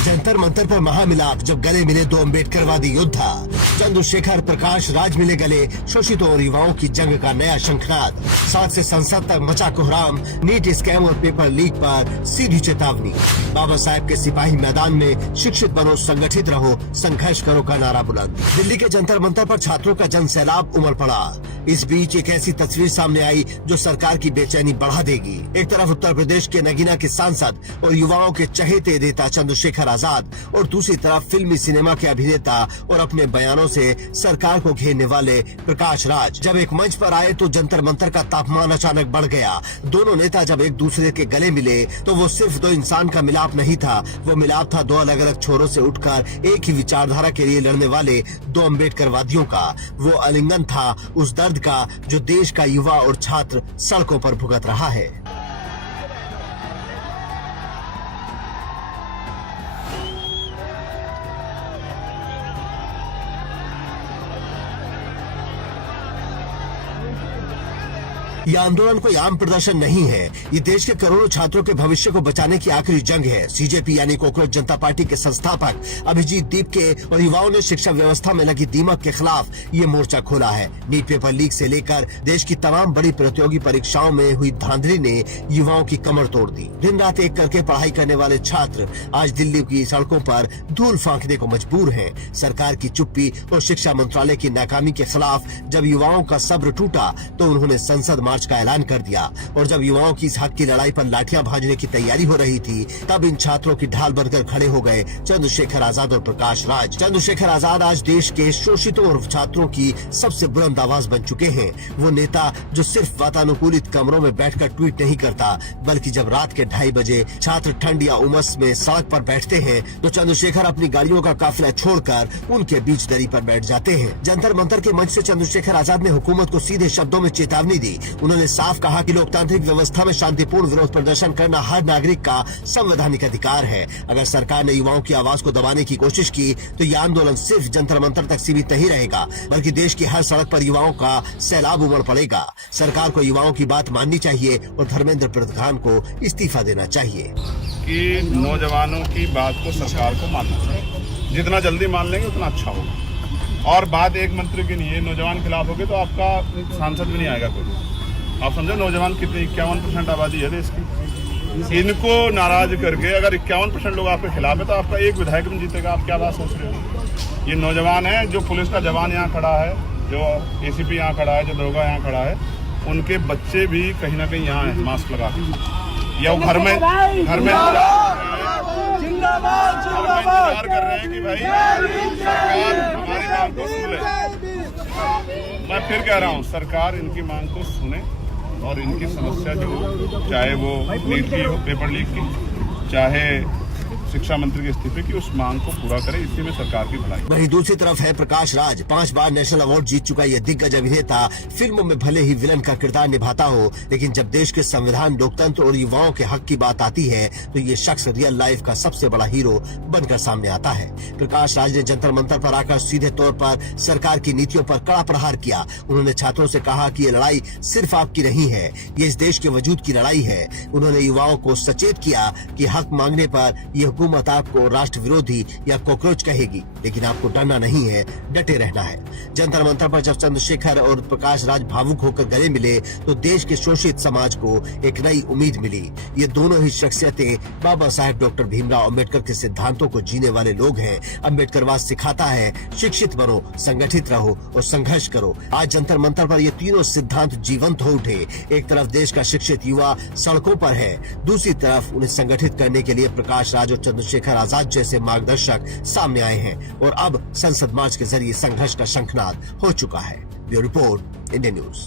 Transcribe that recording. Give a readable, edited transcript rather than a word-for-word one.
जंतर मंतर पर महामिलाप जब गले मिले दो अम्बेडकरवादी योद्धा। चंद्रशेखर प्रकाश राज मिले गले शोषितों और युवाओं की जंग का नया शंखनाद। 7 से संसद तक मचा कोहराम। नीट स्कैम और पेपर लीक पर सीधी चेतावनी। बाबा साहेब के सिपाही मैदान में शिक्षित बनो, संगठित रहो, संघर्ष करो का नारा बुलंद। दिल्ली के जंतर मंतर पर छात्रों का जन सैलाब उमड़ पड़ा। इस बीच एक ऐसी तस्वीर सामने आई जो सरकार की बेचैनी बढ़ा देगी। एक तरफ उत्तर प्रदेश के नगीना के सांसद और युवाओं के चहेते नेता चंद्रशेखर आजाद और दूसरी तरफ फिल्मी सिनेमा के अभिनेता और अपने बयानों से सरकार को घेरने वाले प्रकाश राज। जब एक मंच पर आए तो जंतर मंतर का तापमान अचानक बढ़ गया। दोनों नेता जब एक दूसरे के गले मिले तो वो सिर्फ दो इंसान का मिलाप नहीं था, वो मिलाप था दो अलग अलग छोरों से उठकर एक ही विचारधारा के लिए लड़ने वाले दो अम्बेडकरवादियों का। वो आलिंगन था उस दर्द का जो देश का युवा और छात्र सड़कों पर भुगत रहा है। यह आंदोलन कोई आम प्रदर्शन नहीं है, ये देश के करोड़ों छात्रों के भविष्य को बचाने की आखिरी जंग है। सीजेपी यानी कॉकरोच जनता पार्टी के संस्थापक अभिजीत दीपके और युवाओं ने शिक्षा व्यवस्था में लगी दीमक के खिलाफ ये मोर्चा खोला है। नीट पेपर लीक से लेकर देश की तमाम बड़ी प्रतियोगी परीक्षाओं में हुई धांधली ने युवाओं की कमर तोड़ दी। दिन रात एक करके पढ़ाई करने वाले छात्र आज दिल्ली की सड़कों पर धूल फांकने को मजबूर है। सरकार की चुप्पी और शिक्षा मंत्रालय की नाकामी के खिलाफ जब युवाओं का सब्र टूटा तो उन्होंने संसद मार्च का ऐलान कर दिया। और जब युवाओं की इस हक की लड़ाई पर लाठियां भाजने की तैयारी हो रही थी तब इन छात्रों की ढाल बनकर खड़े हो गए चंद्रशेखर आजाद और प्रकाश राज। चंद्रशेखर आजाद आज देश के शोषितों और छात्रों की सबसे बुलंद आवाज बन चुके हैं। वो नेता जो सिर्फ वातानुकूलित कमरों में बैठकर ट्वीट नहीं करता, बल्कि जब रात के 2:30 बजे छात्र ठंड या उमस में सड़क पर बैठते हैं तो चंद्रशेखर अपनी गाड़ियों का काफिला छोड़कर उनके बीच दरी पर बैठ जाते हैं। जंतर मंतर के मंच से चंद्रशेखर आजाद ने हुकूमत को सीधे शब्दों में चेतावनी दी। उन्होंने साफ कहा कि लोकतांत्रिक व्यवस्था में शांतिपूर्ण विरोध प्रदर्शन करना हर नागरिक का संवैधानिक अधिकार है। अगर सरकार ने युवाओं की आवाज को दबाने की कोशिश की तो यह आंदोलन सिर्फ जंतर मंतर तक सीमित नहीं रहेगा, बल्कि देश की हर सड़क पर युवाओं का सैलाब उमड़ पड़ेगा। सरकार को युवाओं की बात माननी चाहिए और धर्मेंद्र प्रधान को इस्तीफा देना चाहिए। कि नौजवानों की बात को सरकार को मानना चाहिए, जितना जल्दी मान लेंगे उतना अच्छा होगा। और बात एक मंत्री की नहीं है, नौजवान खिलाफ होगे तो आपका सांसद भी नहीं आएगा कोई। आप समझो नौजवान कितनी 51% आबादी है देश की। इनको नाराज करके अगर 51% लोग आपके खिलाफ है तो आपका एक विधायक भी जीतेगा। आप क्या बात सोच रहे हो? ये नौजवान है, जो पुलिस का जवान यहाँ खड़ा है, जो एसीपी यहाँ खड़ा है, जो दरोगा यहाँ खड़ा है, उनके बच्चे भी कहीं ना कहीं यहाँ है मास्क लगा के, या वो घर में इंतजार कर रहे हैं कि भाई सरकार हमारी मांग को सुन ले। मैं फिर कह रहा हूँ, सरकार इनकी मांग को सुने और इनकी समस्या जो चाहे वो नीट की हो, पेपर लीक की, चाहे शिक्षा मंत्री के इस्तीफे की, उस मांग को पूरा करे। इसी में सरकार की भलाई। वहीं दूसरी तरफ है प्रकाश राज। 5 बार नेशनल अवार्ड जीत चुका यह दिग्गज अभिनेता फिल्मों में भले ही विलन का किरदार निभाता हो, लेकिन जब देश के संविधान, लोकतंत्र और युवाओं के हक की बात आती है तो ये शख्स रियल लाइफ का सबसे बड़ा हीरो बनकर सामने आता है। प्रकाश राज ने जंतर मंतर पर आकर सीधे तौर पर सरकार की नीतियों पर कड़ा प्रहार किया। उन्होंने छात्रों से कहा कि ये लड़ाई सिर्फ आपकी नहीं है, ये इस देश के वजूद की लड़ाई है। उन्होंने युवाओं को सचेत किया कि हक मांगने पर यह हुकूमत आपको राष्ट्र विरोधी या कॉकरोच कहेगी, लेकिन आपको डरना नहीं है, डटे रहना है। जंतर मंतर पर जब चंद्रशेखर और प्रकाश राज भावुक होकर गले मिले तो देश के शोषित समाज को एक नई उम्मीद मिली। ये दोनों ही शख्सियतें बाबा साहेब डॉक्टर भीमराव अम्बेडकर के सिद्धांतों को जीने वाले लोग हैं। अम्बेडकरवाद सिखाता है शिक्षित बनो, संगठित रहो और संघर्ष करो। आज जंतर मंतर पर ये तीनों सिद्धांत जीवंत हो उठे। एक तरफ देश का शिक्षित युवा सड़कों पर है, दूसरी तरफ उन्हें संगठित करने के लिए प्रकाश राज और चंद्रशेखर आजाद जैसे मार्गदर्शक सामने आए हैं और अब संसद मार्च के जरिए संघर्ष का शंखनाद हो चुका है। Bureau report, India news.